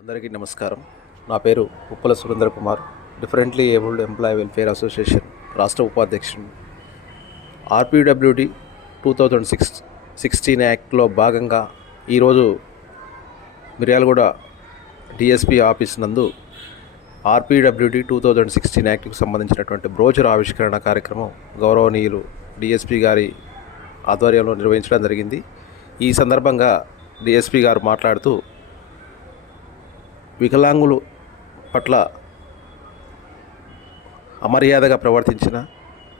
అందరికీ నమస్కారం. నా పేరు Uppala Surendra Kumar. Differently abled employee welfare association రాష్ట్ర ఉపాధ్యక్షుడు RPWD two thousand six sixteen యాక్ట్లో భాగంగా ఈరోజు మిర్యాలగూడ డిఎస్పి ఆఫీస్ నందు ఆర్పిడబ్ల్యూడి టూ థౌజండ్ సిక్స్టీన్ యాక్ట్కి సంబంధించినటువంటి బ్రోచర్ ఆవిష్కరణ కార్యక్రమం గౌరవనీయులు డిఎస్పి గారి ఆధ్వర్యంలో నిర్వహించడం జరిగింది. ఈ సందర్భంగా డిఎస్పి గారు మాట్లాడుతూ వికలాంగులు పట్ల అమర్యాదగా ప్రవర్తించిన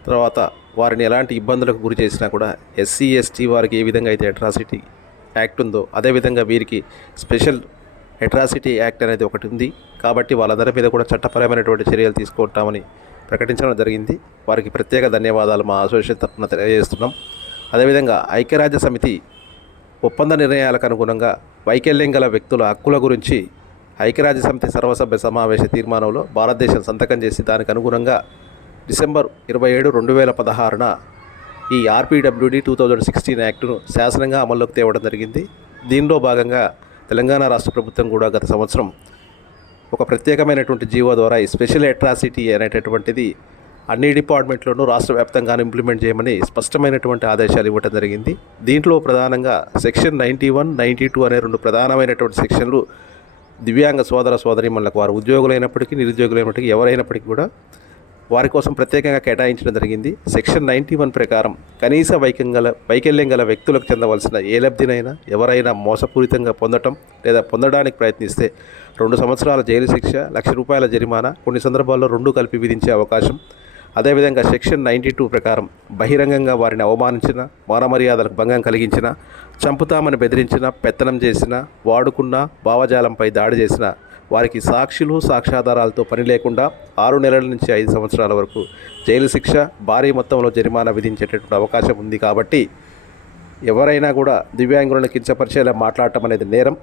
తర్వాత వారిని ఎలాంటి ఇబ్బందులకు గురి చేసినా కూడా ఎస్సీ ఎస్టీ వారికి ఏ విధంగా అయితే అట్రాసిటీ యాక్ట్ ఉందో అదేవిధంగా వీరికి స్పెషల్ అట్రాసిటీ యాక్ట్ అనేది ఒకటి ఉంది. కాబట్టి వాళ్ళందరి మీద కూడా చట్టపరమైనటువంటి చర్యలు తీసుకుంటామని ప్రకటించడం జరిగింది. వారికి ప్రత్యేక ధన్యవాదాలు మా అసోసియేషన్ తరఫున తెలియజేస్తున్నాం. అదేవిధంగా ఐక్యరాజ్య సమితి ఒప్పంద నిర్ణయాలకు అనుగుణంగా వైకల్యం గల వ్యక్తుల హక్కుల గురించి ఐక్యరాజ్య సమితి సర్వసభ్య సమావేశ తీర్మానంలో భారతదేశం సంతకం చేసి దానికి అనుగుణంగా డిసెంబర్ ఇరవై ఏడు రెండు వేల పదహారున ఈ ఆర్పీడబ్ల్యూడి టూ థౌజండ్ సిక్స్టీన్ యాక్టును శాసనంగా అమల్లోకి తేవడం జరిగింది. దీనిలో భాగంగా తెలంగాణ రాష్ట్ర ప్రభుత్వం కూడా గత సంవత్సరం ఒక ప్రత్యేకమైనటువంటి జీవో ద్వారా ఈ స్పెషల్ అట్రాసిటీ అనేటటువంటిది అన్ని డిపార్ట్మెంట్లోనూ రాష్ట్ర వ్యాప్తంగానే ఇంప్లిమెంట్ చేయమని స్పష్టమైనటువంటి ఆదేశాలు ఇవ్వడం జరిగింది. దీంట్లో ప్రధానంగా section ninety one ninety two అనే రెండు ప్రధానమైనటువంటి సెక్షన్లు దివ్యాంగ సోదర సోదరిమణులకు వారు ఉద్యోగులైనప్పటికీ నిరుద్యోగులైనప్పటికీ ఎవరైనప్పటికీ కూడా వారి కోసం ప్రత్యేకంగా కేటాయించడం జరిగింది. సెక్షన్ నైంటీ వన్ ప్రకారం కనీస వైకల్యం గల వైకల్యం గల వ్యక్తులకు చెందవలసిన ఏ లబ్ధినైనా ఎవరైనా మోసపూరితంగా పొందటం లేదా పొందడానికి ప్రయత్నిస్తే రెండు సంవత్సరాల జైలు శిక్ష లక్ష రూపాయల జరిమానా కొన్ని సందర్భాల్లో రెండు కలిపి విధించే అవకాశం అదేవిధంగా సెక్షన్ నైంటీ టూ ప్రకారం బహిరంగంగా వారిని అవమానించిన మానమర్యాదలకు భంగం కలిగించిన చంపుతామని బెదిరించిన పెత్తనం చేసిన వాడుకున్న భావజాలంపై దాడి చేసిన వారికి సాక్షులు సాక్ష్యాధారాలతో పని లేకుండా ఆరు నెలల నుంచి ఐదు సంవత్సరాల వరకు జైలు శిక్ష భారీ మొత్తంలో జరిమానా విధించేటటువంటి అవకాశం ఉంది కాబట్టి ఎవరైనా కూడా దివ్యాంగులను కించపరిచేలా మాట్లాడటం అనేది నేరం.